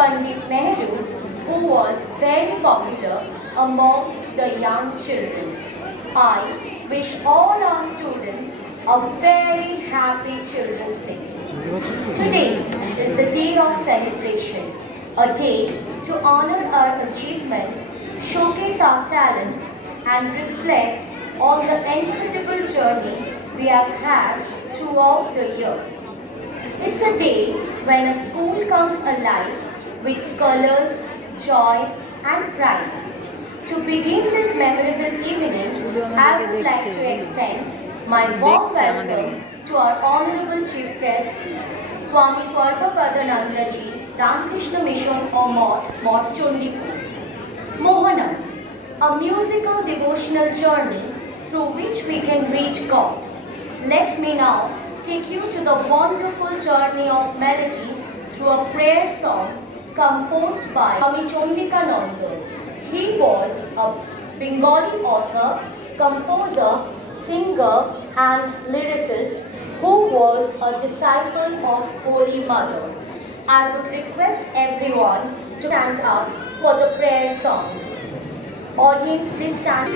Pandit Nehru, who was very popular among the young children. I wish all our students a very happy Children's Day. Today is the day of celebration, a day to honor our achievements, showcase our talents, and reflect on the incredible journey we have had throughout the year. It's a day when a school comes alive with colors, joy, and pride. To begin this memorable evening, I would like to extend my warm welcome to our Honorable Chief Guest, Swami Swarpapadanandaji, Ramakrishna Mission or Mott Chondipur. Mohanam, a musical devotional journey through which we can reach God. Let me now take you to the wonderful journey of melody through a prayer song composed by Swami Chandikananda. He was a Bengali author, composer, singer and lyricist who was a disciple of Holy Mother. I would request everyone to stand up for the prayer song. Audience, please stand.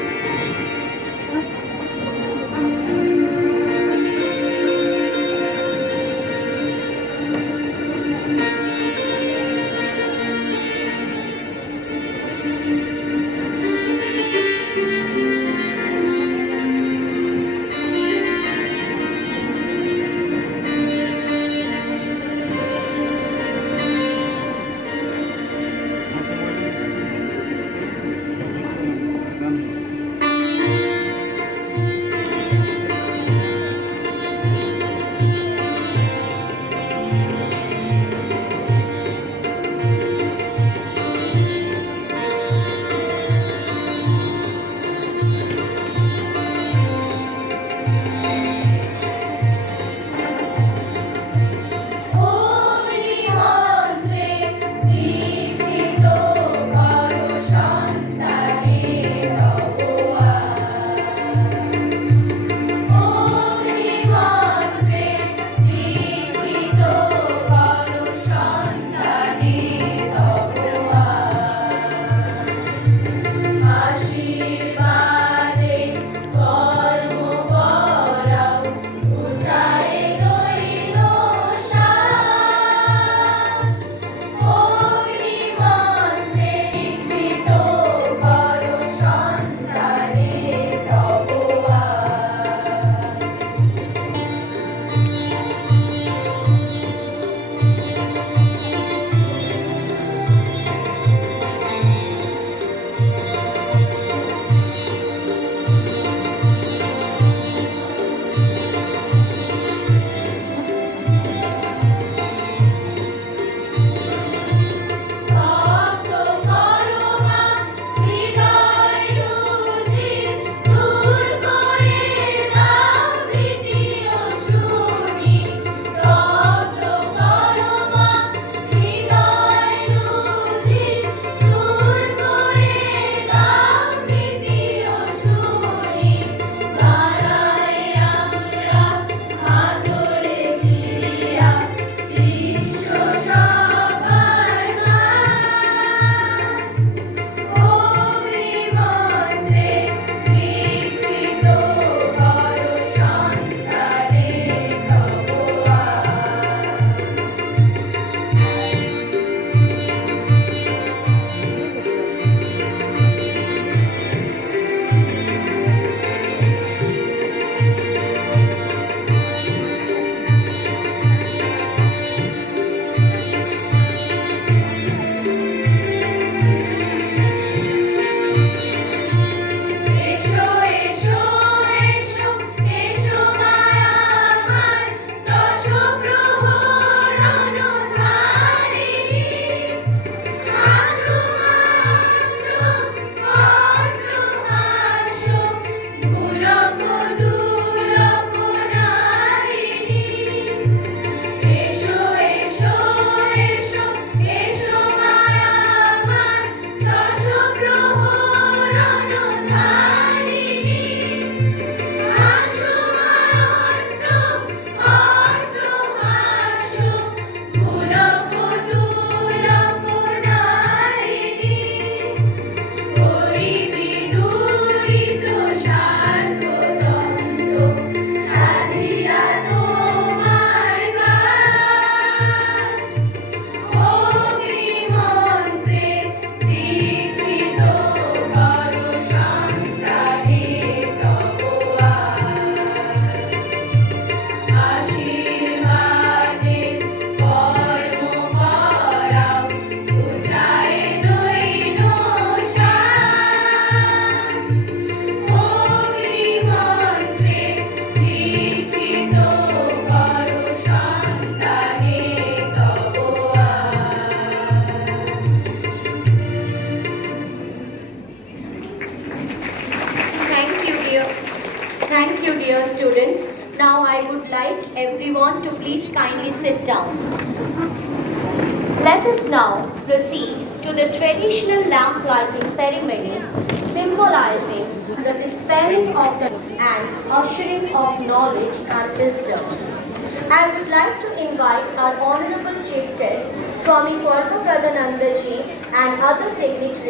I would like everyone to please kindly sit down. Let us now proceed to the traditional lamp lighting ceremony, symbolizing the dispelling of the and ushering of knowledge and wisdom. I would like to invite our Honorable Chief Guest, Swami Swarnapradananda Ji, and other dignitaries